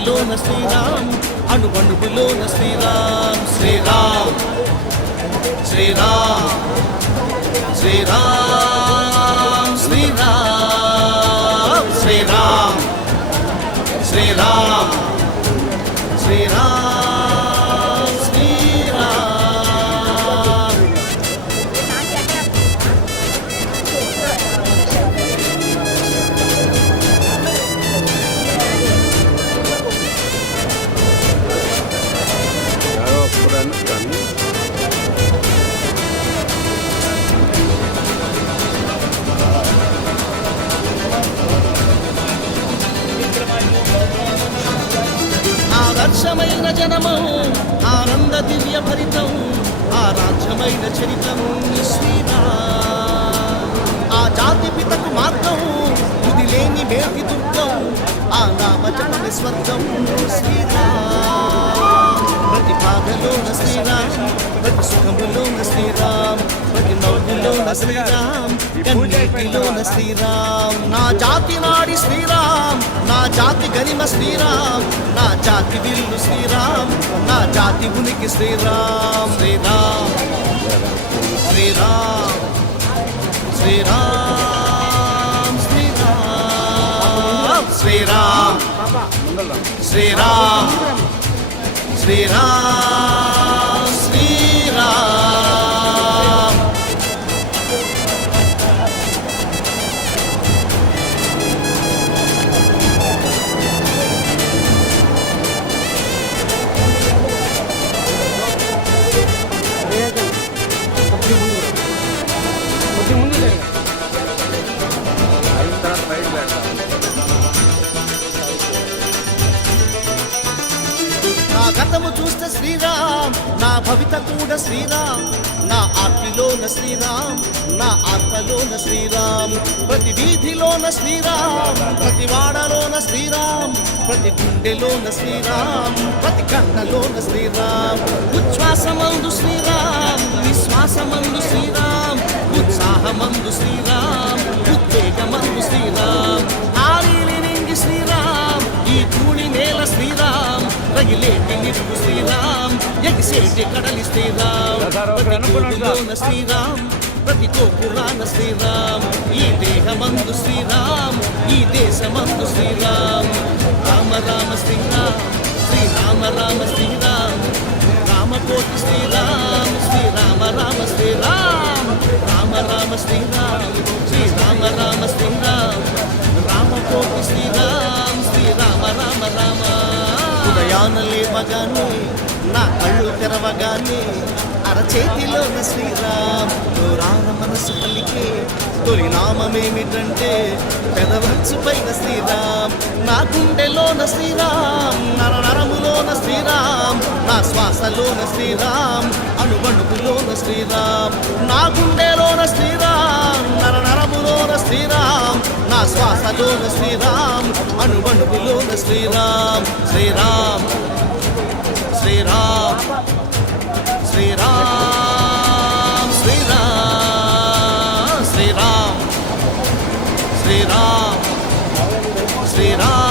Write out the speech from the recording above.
మాటలోన శ్రీరామ్ అణువణువులోన శ్రీరామ్ శ్రీరామ్ శ్రీరామ్ శ్రీరామ్ శ్రీరామ్ శ్రీరామ్ శ్రీరామ్ శ్రీరామ్ ఆదర్శమైన జనము ఆనంద దివ్య భరితం ఆరాధ్యమైన చరితం శ్రీరామ్ ఆ జాతి పితకు మార్గం ఉదిలేని మేటి దుర్గం ఆ నామ జపని స్వర్గం శ్రీరామ్ ప్రతి బాధలోన శ్రీరామ్ ప్రతి సుఖములోన శ్రీరామ్ ప్రతి నవ్వులోన శ్రీరామ్ కన్నీటిలోన శ్రీరామ్ నా జాతి నాడి శ్రీరామ్ నా జాతి గరిమ శ్రీరామ్ నా జాతి విల్లు శ్రీరామ్ నా జాతి ఉనికి శ్రీరామ్ శ్రీరామ్ శ్రీరామ్ శ్రీరామ్ శ్రీరామ్ శ్రీరామ్ శ్రీరామ్ శ్రీరామ్ శ్రీరామ్ నా గతము చూస్తే శ్రీరామ్ నా భవిత కూడా శ్రీరామ్ నా ఆర్తిలోన శ్రీరామ్ నా ఆత్మలోన శ్రీరామ్ ప్రతి వీధిలోన శ్రీరామ్ ప్రతి వాడలోన శ్రీరామ్ ప్రతి గుండెలోన శ్రీరామ్ ప్రతి కన్నలోన శ్రీరామ్ ఉచ్ఛ్వాసమందు శ్రీరామ్ విశ్వాసమందు శ్రీరామ్ ఉత్సాహమందు శ్రీరామ్ ఉద్వేగమందు శ్రీరామ్ ఆరిలింగి శ్రీరామ్ ఈ ధూళి నేల శ్రీరామ్ రగిలేటి నిరుగు శ్రీరామ్ ఎగిసేటి కడలి శ్రీరామ్ ప్రతి కోపులోన శ్రీరామ్ ప్రతి కోపురాన శ్రీరామ్ ఈ దేహమందు శ్రీరామ్ ఈ దేశమందు శ్రీరామ్ రామ రామ శ్రీరామ్ శ్రీరామ రామ శ్రీరామ్ రామకోటి శ్రీరామ్ శ్రీరామ రామ శ్రీరామ్ రామ రామ శ్రీరామ్ శ్రీరామ రామ శ్రీరామ్ రామకోటి శ్రీరామ్ శ్రీరామ రామ రామ ఉదయాన లేవగానే నా కళ్ళు తెరవగానే అరచేతిలోన శ్రీరామ్ దూరాన మనసు పలికే తొలి నామమేమిటంటే పెదవంచు పైన శ్రీరామ్ నా గుండెలోన శ్రీరామ్ నరనరములోన శ్రీరామ్ నా శ్వాసలోన శ్రీరామ్ అణువణువులోన శ్రీరామ్ నా గుండెలోన శ్రీరామ్ నరనరములోన శ్రీరామ్ నా శ్వాసలోన శ్రీరామ్ అణువణువులోన శ్రీరామ్ శ్రీరామ్ శ్రీరామ్ శ్రీరామ్ శ్రీరామ్ శ్రీరామ్ శ్రీరామ్ శ్రీరామ్